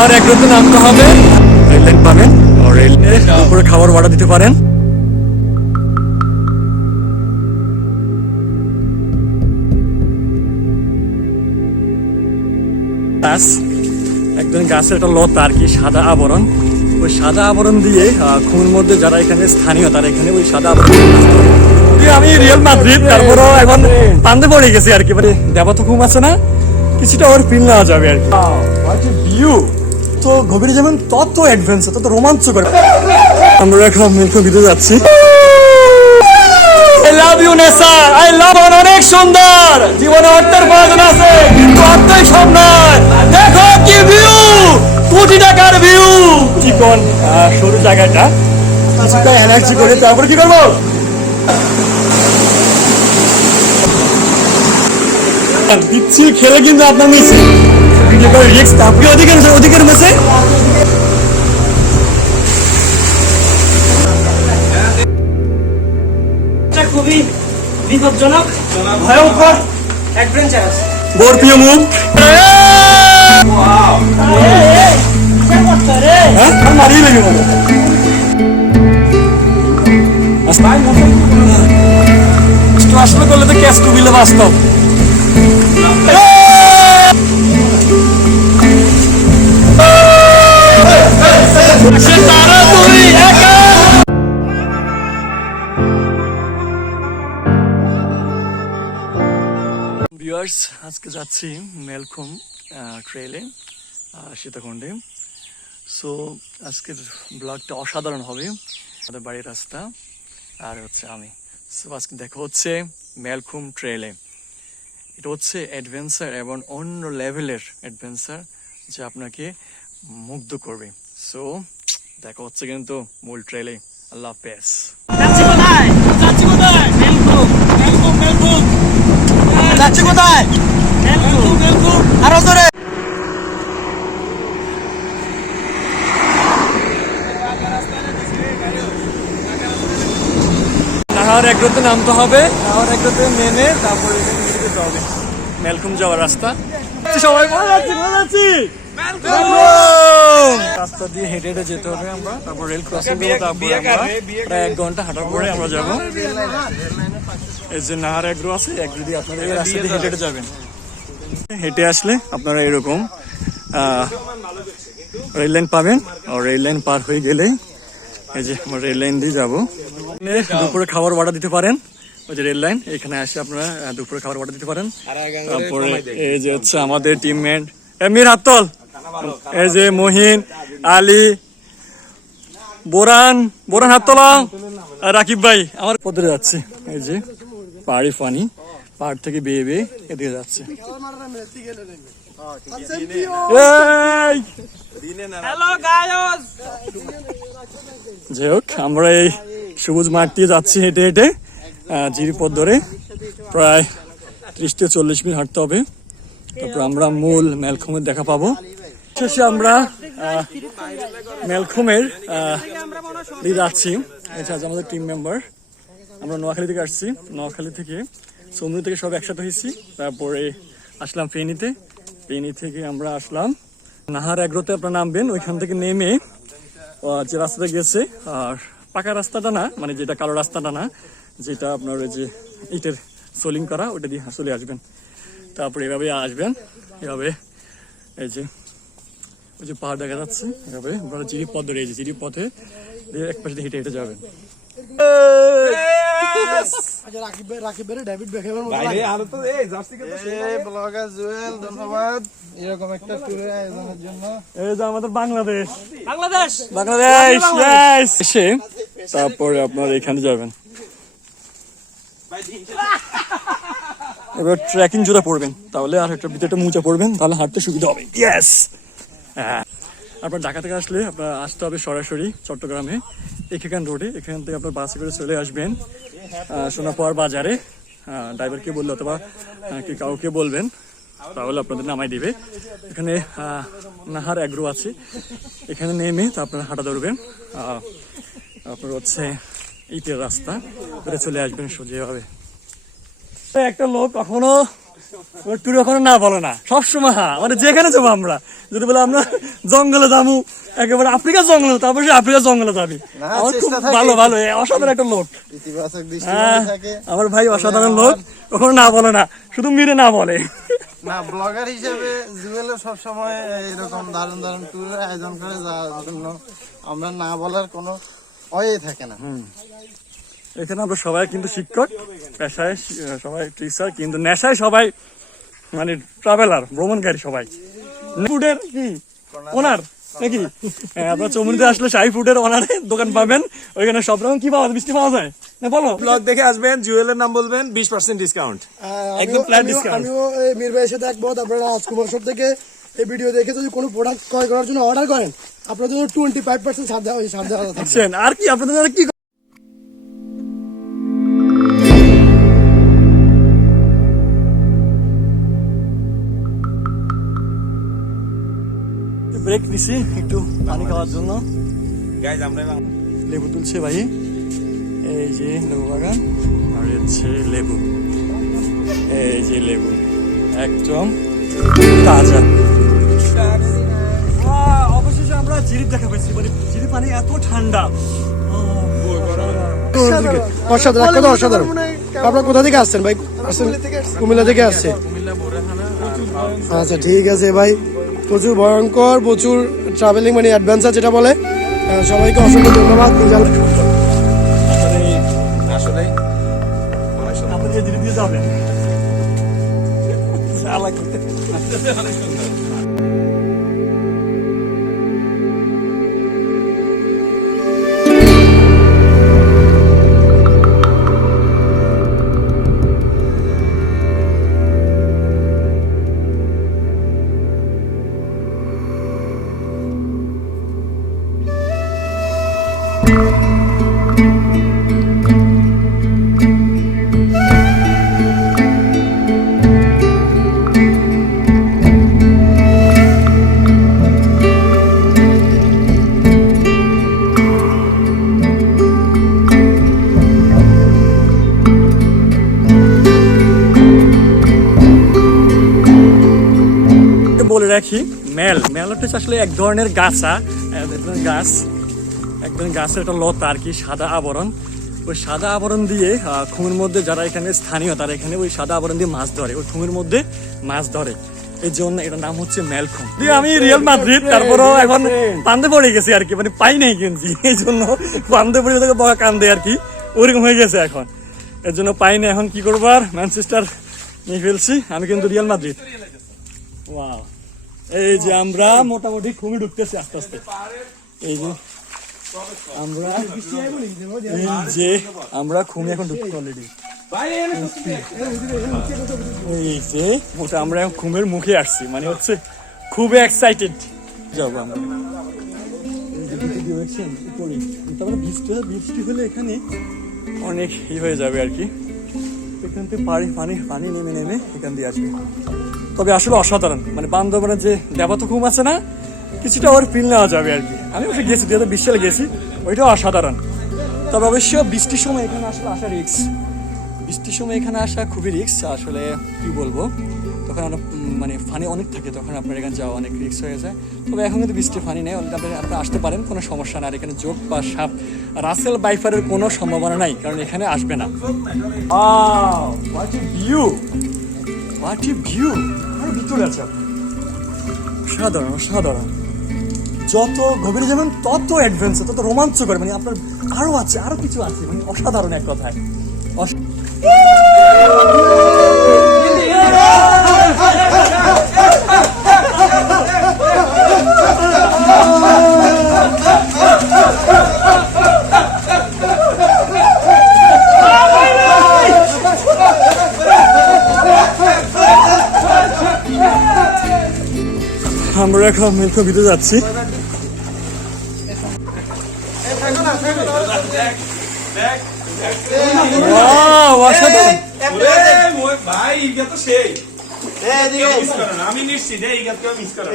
নাহার একসাথে নামতে হবে। রেল লাইন পাবেন। রেল উপরে খাবার অর্ডার দিতে পারেন। গাছ একদম গাছের একটা লতা আর কি সাদা আবরণ। ওই সাদা আবরণ দিয়ে খুনের মধ্যে যারা এখানে স্থানীয়, তারা এখানে ওই সাদা আবরণ আমি রিয়েল মাদ্রিদ তারপরেও এখন পান্দে পড়ে গেছি আর কি। মানে দেবা তো ঘুম আছে না, কিছুটা ওর ফিল নেওয়া যাবে আর কি। ভিউ তো গভীরে যেমন তত অ্যাডভেঞ্চার তত রোমাঞ্চকর আমরা এখন ভিতরে যাচ্ছি। I love you Nesa I love অনেক সুন্দর। জীবনে অর্থের প্রয়োজন আছে কিন্তু অর্থই সব নয়। দেখো কি ভিউ কোটি টাকার ভিউ চিকন আহ, সরু জায়গাটা? কিছুটা এনার্জি করে তারপরে কি করব? দিচ্ছি খেলে কিন্তু আপনার মিশে রিক্স আপনি অধিকার অধিকার মেসে খুবই বিপজ্জনক ভয়ঙ্কর অ্যাডভেঞ্চারাস বোর প্রিয় মুখ মারিয়ে লেগে আসলে করলে তো ক্যাশ টুবিলে বাস্তব আজকে যাচ্ছি মেলখুম ট্রেলে সীতাকুণ্ডে। সো আজকের ব্লগটা অসাধারণ হবে। আমাদের বাড়ির রাস্তা, আর হচ্ছে আমি। সো আজকে দেখা হচ্ছে মেলখুম ট্রেলে এটা হচ্ছে অ্যাডভেঞ্চার এবং অন্য লেভেলের অ্যাডভেঞ্চার যা আপনাকে মুগ্ধ করবে। সো দেখা হচ্ছে কিন্তু মূল ট্রেলে আল্লাহ হাফেজ। যাচ্ছি কোথায়? যাচ্ছি কোথায়? মেলকুম মেলকুম মেলকুম যাচ্ছি কোথায়? মেলকুম মেলকুম আরও জোরে। নাহার নামতে হবে। নাহার একগ্রতে নেমে তারপরে এখানে যেতে হবে। মেলকুম যাওয়ার রাস্তা। সবাই যাচ্ছি যাচ্ছি রাস্তা দিয়ে হেঁটে হেঁটে যেতে হবে আমরা তারপর রেল ক্রসিং করব তারপরে আমরা প্রায় এক ঘণ্টা হাঁটার পরে আমরা যাব। এই যে নাহার এগ্রো আছে এগ্রো দিয়ে আপনারা এই রাস্তা দিয়ে হেঁটে হেঁটে যাবেন। হেঁটে আসলে আপনারা এরকম রেল লাইন পাবেন। আর রেল লাইন পার হয়ে গেলেই এই যে আমরা রেল লাইন দিয়ে যাব। দুপুরে খাবার অর্ডার দিতে পারেন। ওই যে রেল লাইন এখানে আসে আপনারা দুপুরে খাবার অর্ডার দিতে পারেন। তারপরে এই যে হচ্ছে আমাদের টিমমেট এমির হাতল এই যে মহিন আলী বোরান বোরান হাতলা আর রাকিব ভাই আমার পদরে যাচ্ছে। এই যে পাহাড়ি পানি পাহাড় থেকে বেয়ে বেয়ে এদিকে যাচ্ছে! যাই হোক আমরা এই সবুজ মাঠ দিয়ে যাচ্ছি হেঁটে হেঁটে। জিরিপথ ধরে প্রায় ত্রিশ থেকে চল্লিশ মিনিট হাঁটতে হবে। তারপর আমরা মূল মেলখুমের দেখা পাবো। শেষে আমরা মেলখুমের আহ, দিয়ে যাচ্ছি আমাদের টিম মেম্বার আমরা নোয়াখালী থেকে আসছি। নোয়াখালী থেকে সমুদ্র থেকে সব একসাথে হয়েছি। তারপরে আসলাম ফেনীতে। ফেনী থেকে আমরা আসলাম। নাহার এগ্রোতে আপনারা নামবেন। ওইখান থেকে নেমে যে রাস্তাটা গেছে আর পাকা রাস্তাটা না মানে যেটা কালো রাস্তাটা না যেটা আপনার ওই যে ইটের সোলিং করা ওটা দিয়ে চলে আসবেন। তারপরে এভাবে আসবেন। এভাবে এই যে ওই যে পাহাড় দেখা যাচ্ছে এভাবে। আপনারা জিরি পথ ধরে যে জিরি পথে এক পাশে হেঁটে হেঁটে যাবেন। ব্লগার জুয়েল ধন্যবাদ। এরকম একটা ট্যুরের আয়োজনের জন্য। এই যে আমাদের বাংলাদেশ। বাংলাদেশ! বাংলাদেশ yes! এসে তারপরে আপনার এখানে যাবেন। এবার ট্রেকিং জুতা পড়বেন তাহলে আর একটা ভিতরে একটা মুচা পড়বেন তাহলে হাঁটতে সুবিধা হবে। ইয়েস আপনার ঢাকা থেকে আসলে আপনার আসতে হবে সরাসরি চট্টগ্রামে। এখান রোডে এখান থেকে আপনার বাসে করে চলে আসবেন সোনাপাড় বাজারে। ড্রাইভারকে বললে অথবা কি কাউকে বলবেন, তাহলে আপনাদের নামাই দিবে। এখানে নাহার অ্যাগ্রো আছে। এখানে নেমে তো আপনারা হাঁটা ধরবেন। আপনার হচ্ছে ইটের রাস্তা চলে আসবেন সোজাভাবে একটা লোক কখনো ট্যুর কখনো না বলো না। সবসময় হ্যাঁ মানে যেখানে যাব আমরা। যদি বলে আমরা জঙ্গলে যাব একেবারে আফ্রিকার জঙ্গলে তারপর সে আফ্রিকার জঙ্গলে যাবি। আমার খুব ভালো ভালো অসাধারণ একটা লোক। হ্যাঁ আমার ভাই অসাধারণ লোক কখনো না বলে না শুধু মিরে না বলে। না ব্লগার হিসেবে জুয়েলও সবসময় এরকম দারুণ দারুণ ট্যুরের আয়োজন করে যাওয়ার জন্য আমরা না বলার কোনো অয়ে থাকে না। এখানে আমরা সবাই কিন্তু শিক্ষক পেশায় সবাই টিচার কিন্তু নেশায় সবাই মানে ট্রাভেলার ভ্রমণকারী সবাই। ফুডের কি ওনার নাকি? হ্যাঁ আপনার চমুনিতে আসলে শাহি ফুডের ওনারে দোকান পাবেন ওইখানে সব রকম কি পাওয়া যায় মিষ্টি পাওয়া যায়? না বলো। ব্লগ দেখে আসবেন জুয়েলের নাম বলবেন বিশ পার্সেন্ট ডিসকাউন্ট একদম flat discount। আমিও এই মীর ভাইয়ের সাথে একমত। আপনারা থেকে এই ভিডিও দেখে যদি কোনো প্রোডাক্ট ক্রয় করার জন্য অর্ডার করেন আপনাদের জন্য টোয়েন্টি ফাইভ পার্সেন্ট ছাড় দেওয়া ছাড় দেওয়া আর কি আপনাদের কি ব্রেক নিছি একটু পানি খাওয়ার জন্য। গাইজ আমরা লেবু তুলছে ভাই। এই যে লেবু বাগান আর হচ্ছে লেবু। এই যে লেবু একদম তাজা। অবশেষে আমরা জিরিপ দেখা পেয়েছি মানে জিরিপ পানি এত ঠান্ডা। অসাধারণ। এক অসাধারণ আপনারা কোথা থেকে আসছেন ভাই? আসছেন কুমিল্লা থেকে আসছে। আচ্ছা ঠিক আছে ভাই। প্রচুর ভয়ঙ্কর প্রচুর ট্রাভেলিং মানে অ্যাডভেঞ্চার যেটা বলে। সবাইকে অসংখ্য ধন্যবাদ আসলে রাখি, মেল। মেল হচ্ছে আসলে এক ধরনের গাছা গাছ, এক ধরনের গাছের একটা লতা আর কি, সাদা আবরণ। ওই সাদা আবরণ দিয়ে খুমের মধ্যে যারা এখানে স্থানীয়, তারা এখানে ওই সাদা আবরণ দিয়ে মাছ ধরে। ওই খুমের মধ্যে মাছ ধরে। এই জন্য এটার নাম হচ্ছে মেলখুম আমি রিয়েল মাদ্রিদ তারপরও এখন পান্দে পড়ে গেছি আর কি মানে পাই নাই কিনছি এই জন্য পান্দে পড়ে তোকে বকা কান্দে আর কি। ওরকম হয়ে গেছে এখন। এর জন্য পাই না এখন কি করব আর? ম্যানচেস্টার নিয়ে ফেলছি। আমি কিন্তু রিয়াল মাদ্রিদ ওয়াও এই যে আমরা মোটামুটি খুবই ঢুকতেছি আস্তে আস্তে। এই যে আমরা এই যে আমরা খুবই এখন ঢুকছি অলরেডি এই যে মোটা আমরা এখন খুমের মুখে আসছি মানে হচ্ছে খুবই এক্সাইটেড যাব আমরা। দেখছেন উপরে তারপরে বৃষ্টি বৃষ্টি হলে এখানে অনেক ই হয়ে যাবে আর কি। এখান থেকে পানি পানি পানি নেমে নেমে এখান দিয়ে আসবে। তবে আসলে অসাধারণ। মানে বান্দরবানের যে দেবতা ঘুম আছে না, কিছুটা ওর ফিল নেওয়া যাবে আর কি। আমি অবশ্যই গেছি দু হাজার বিশ সালে গেছি, ওইটাও অসাধারণ। তবে অবশ্য বৃষ্টির সময় এখানে আসলে আসা রিক্স বৃষ্টির সময় এখানে আসা খুবই রিক্স আসলে কি বলব? তখন আমরা মানে ফানি অনেক থাকে, তখন আপনার এখানে যাওয়া অনেক রিক্স হয়ে যায়। তবে এখন কিন্তু বৃষ্টির ফানি নেই আপনি আপনি আসতে পারেন, কোনো সমস্যা না। আর এখানে যোগ বা সাপ, রাসেল বাইফারের কোনো সম্ভাবনা নাই, কারণ এখানে আসবে না। ভিউ হোয়াট ভিউ আর ভিতরে আছে। সাধারণ অসাধারণ যত গভীরে যাবেন, তত অ্যাডভেঞ্চার তত রোমাঞ্চকর মানে আপনার আরও আছে আরও কিছু আছে মানে অসাধারণ এক কথায় আমরা এখন মিল্কো ভিতরে যাচ্ছি আমি নিশ্চিত এই ইগা কেউ মিস করো.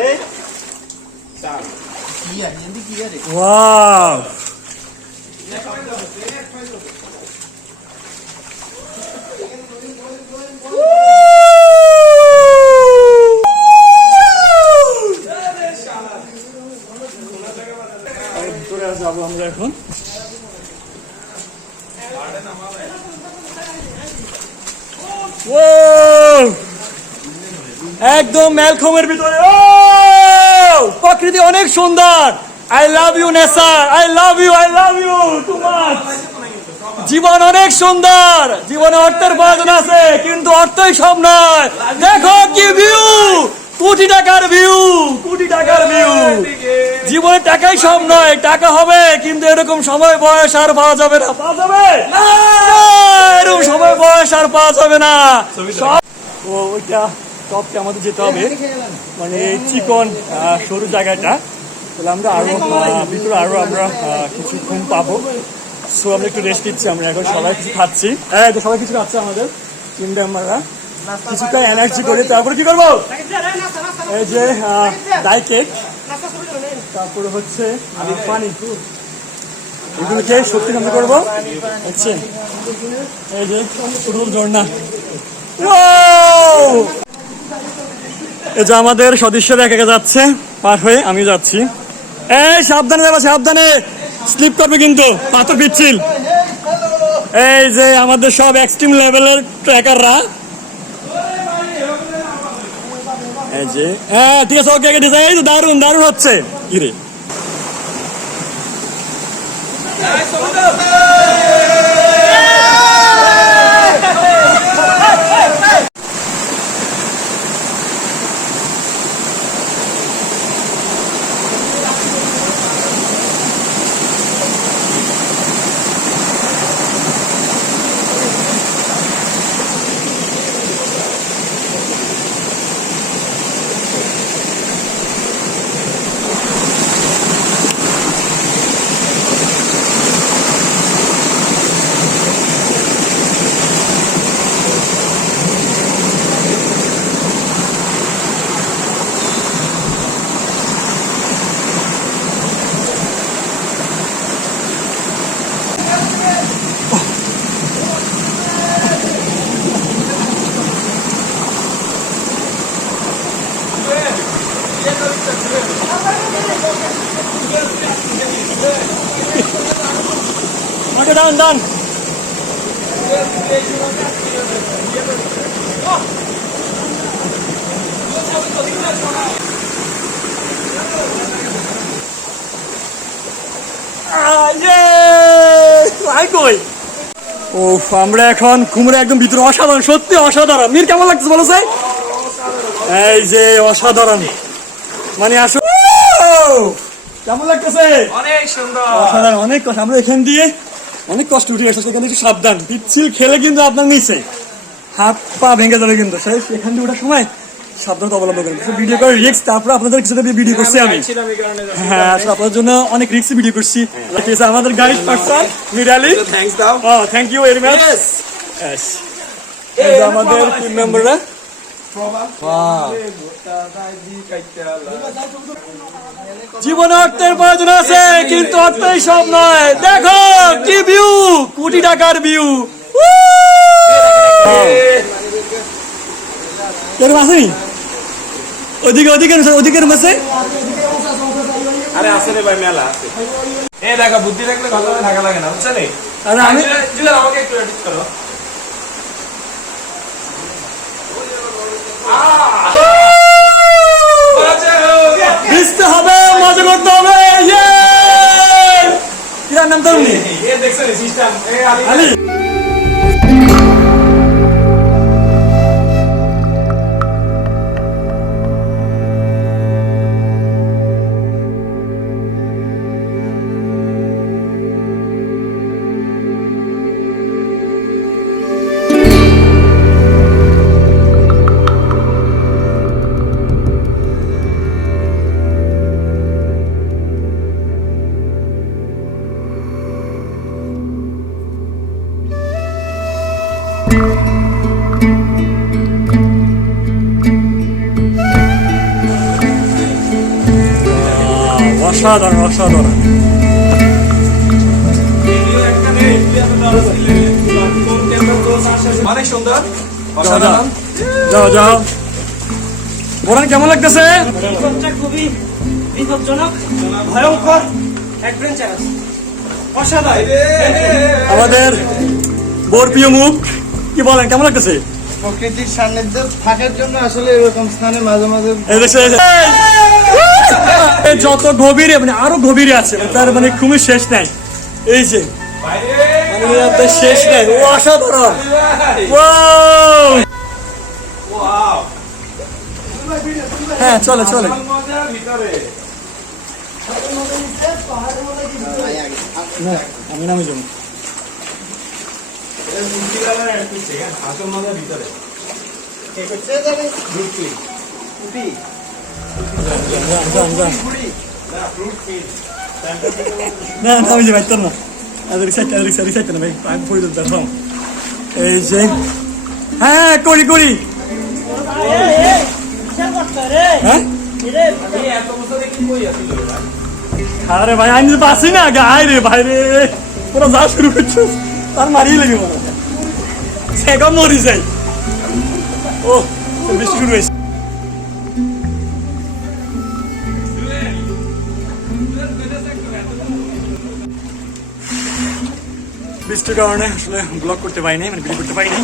যাব আমরা এখন। একদম ম্যালখমের ভিতরে। ও প্রকৃতি অনেক সুন্দর। I love you Nesar I love you I love you much জীবন অনেক সুন্দর। জীবনে অর্থের প্রয়োজন আছে, কিন্তু অর্থই সব নয়। দেখো কি ভিউ কোটি টাকার ভিউ কোটি টাকার ভিউ জীবনে টাকাই সব নয় টাকা হবে কিন্তু এরকম সময় বয়স আর পাওয়া যাবে না। পাওয়া যাবে? না, এরকম সময় বয়স আর পাওয়া যাবে না। সব ও ওইটা টপকে আমাদের যেতে হবে। মানে চিকন সরু জায়গাটা। তাহলে আমরা আরও ভিতরে আরও আমরা আহ, কিছু ঘুম পাবো। সো আমরা একটু রেস্ট নিচ্ছি আমরা এখন সবাই কিছু খাচ্ছি। হ্যাঁ সবাই কিছু খাচ্ছে আমাদের। তিন মেম্বাররা কিছুটা এনার্জি করে, তারপরে কি করব? এই যে ডাই কেক তারপরে হচ্ছে পানি। এগুলো খেয়ে শক্তি সঞ্চয় করব এই যে ছোট ঝর্ণা। এই যে আমাদের সদস্যরা একে একে যাচ্ছে, পার হয়ে আমি যাচ্ছি। এই, সাবধানে যাব, সাবধানে! স্লিপ করবে কিন্তু, পাথর পিচ্ছিল। এই যে, আমাদের সব এক্সট্রিম লেভেলের ট্র্যাকাররা এই যে। হ্যাঁ ঠিক আছে ওকে আছে এই তো দারুণ দারুণ হচ্ছে। কি ডান ডান ও আমরা এখন কুমড়ে একদম ভিতরে অসাধারণ সত্যি অসাধারণ। মীর কেমন লাগছে বলো স্যার এই যে অসাধারণ। মানে আসো কেমন লাগতেছে? অনেক সুন্দর। অসাধারণ অনেক কষ্ট আমরা এখান দিয়ে অনেক কষ্ট উঠে গেছে সেখানে একটু সাবধান। পিচ্ছিল খেলে কিন্তু আপনার নিচে। হাত পা ভেঙে যাবে কিন্তু। সেই এখান দিয়ে ওঠার সময় সাবধানতা অবলম্বন করেন। ভিডিও করে রিক্স তারপর আপনাদের কিছু ভিডিও করছি আমি। হ্যাঁ আসলে আপনাদের জন্য অনেক রিক্স ভিডিও করছি। আমাদের guide person Mirali thank you very much আমাদের টিম মেম্বাররা জীবনে অর্থের প্রয়োজন আছে কিন্তু অর্থই সব নয়। দেখো কি ভিউ কোটি টাকার ভিউ এরকম আসেনি ওদিকে ওদিকে ওদিকে আছে আরে আছে রে ভাই মেলা আছে। এ দেখা বুদ্ধি রাখলে ভালো থাকা লাগে না বুঝছ আরে আমি আমাকে একটু এডিট করো। ভিজতে হবে মজা করতে হবে ইয়ে কিরার নাম তরুণী উনি? এ দেখছ সিস্টেম এ আলি। অসাধারণ অসাধারণ। অনেক সুন্দর অসাধারণ। যাও যাও। বোরান কেমন লাগতেছে? খুবই বিপজ্জনক ভয়ঙ্কর অসাধারণ। আমাদের বরপ্রিয় মুখ কি বলেন কেমন লাগতেছে? প্রকৃতির সান্নিধ্য থাকার জন্য আসলে এরকম স্থানে মাঝে মাঝে যত গভীরে মানে আরও গভীরে আছে মানে তার মানে খুবই শেষ নাই। এই যে মানে শেষ নাই। ও অসাধারণ। হ্যাঁ চলে চলে। মজা ভিতরে না। আমি নামে ভিতরে। যান না না আমি যে বাইতাম না আদের সাইড আদের সাইড সাইড না ভাই আমি পড়ে দিতে এই যে হ্যাঁ করি করি হ্যাঁ আরে ভাই আমি তো পাচ্ছি না গাই রে ভাই রে পুরো যা শুরু করছ তার মারিয়ে লেগে মনে হয় সেগম মরি যাই ও বৃষ্টি শুরু হয়েছে বৃষ্টির কারণে আসলে ব্লক করতে পারিনি মানে ভিডিও করতে পারিনি।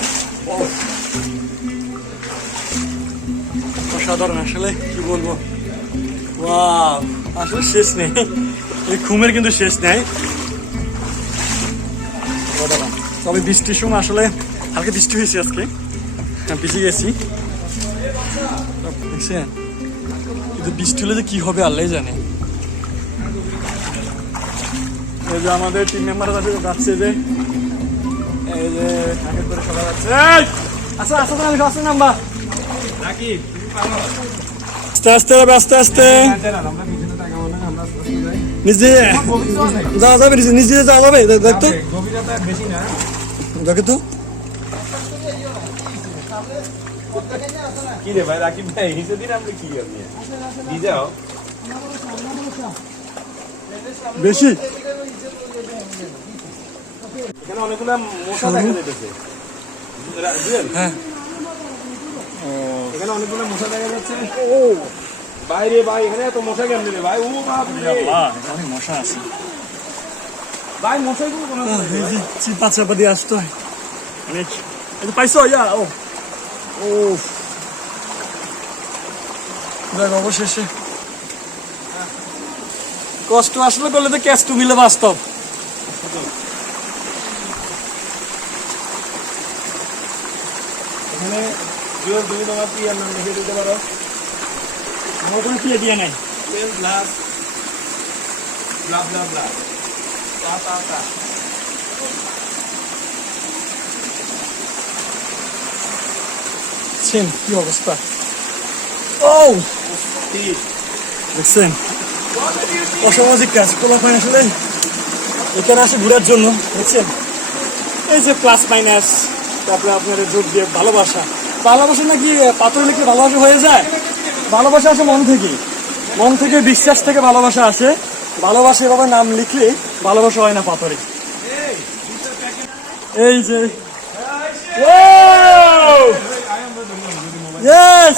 অসাধারণ, আসলে কি বলব? আসলে শেষ নেই। এই ঘুমের কিন্তু শেষ নেই। তবে বৃষ্টির সময় আসলে হালকা বৃষ্টি হয়েছে আজকে। হ্যাঁ ভিজে গেছি। দেখছেন? কিন্তু বৃষ্টি হলে যে কি হবে আল্লাহ জানে। এই যে আমাদের তিন মেম্বার যাচ্ছে যে এই যে আগে করে সবাই যাচ্ছে এই! আসো আসো আমি আসো নাম্বার। নাকি আস্তে আস্তে আস্তে আস্তে নিজে। যাওয়া যাবে নিজে নিজে যাওয়া যাবে। দেখ- দেখ তো। গভীরতা বেশি না। দেখে তো। কি রে ভাই রাকিব ভাই হিসেবে দিন আপনি কি আপনি। দি যাও। বেশি। এখানে অনেকগুলো মশা দেখা যাচ্ছে হ্যাঁ। এখানে অনেকগুলো মশা দেখা যাচ্ছে। ও বাইরে ভাই এখানে এত মশা কেমন রে ভাই? ও বাপ রে। অনেক মশা আছে। ভাই মশাইগুলো কোনো চিপা চাপা দিয়ে আসতে হয়। অনেক পাইছো ইয়া ও। ও দেখ অবশেষে। কষ্ট আসলে করলে তো ক্যাশ টু মিলে বাস্তব। এখানে তুমি তোমার কি আর নাম লিখে দিতে পারো? আমার কোনো কি দিয়ে নাই। গ্লাস ব্লা ব্লা ব্লা তা তা তা। দেখছেন কি অবস্থা? ও ঠিক দেখছেন অসামাজিক কাজ পোলাপাই আসলে। এখানে আসে ঘোরার জন্য দেখছেন? এই যে প্লাস মাইনাস তারপরে আপনার যোগ দিয়ে ভালোবাসা। ভালোবাসা নাকি পাথর লিখে ভালোবাসা হয়ে যায়? ভালোবাসা আসে মন থেকে। মন থেকে বিশ্বাস থেকে ভালোবাসা আসে। ভালোবাসা এভাবে নাম লিখলে ভালোবাসা হয় না পাথরে। এই যে। Yes!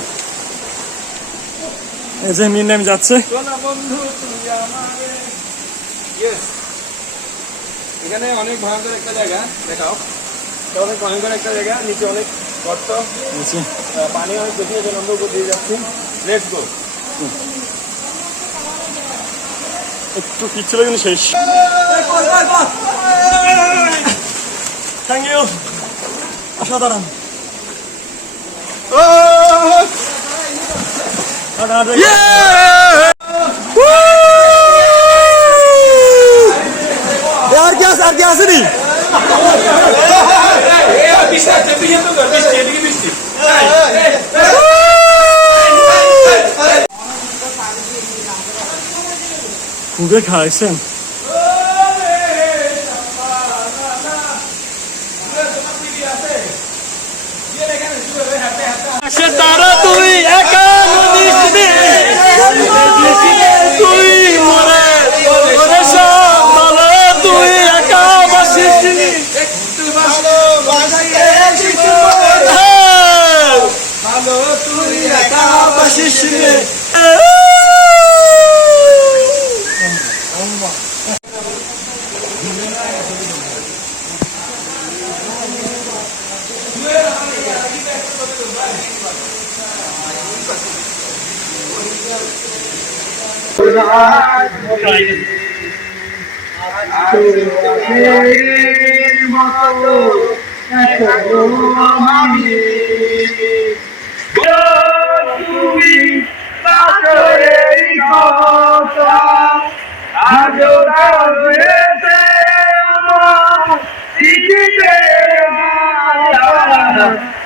এই যে মির নাম যাচ্ছে এখানে অনেক ভয়ঙ্কর একটা জায়গা দেখাও অনেক ভয়ঙ্কর একটা জায়গা নিচে অনেক গর্ত নিচে পানি অনেক বেশি আছে উপর দিয়ে যাচ্ছি লেটস গো একটু পিচ্ছিল কিন্তু শেষ থ্যাংক ইউ অসাধারণ আর কি আছে আর কি আসেনি খুবই খাইছেন Yatağıma şişirir মতো আমি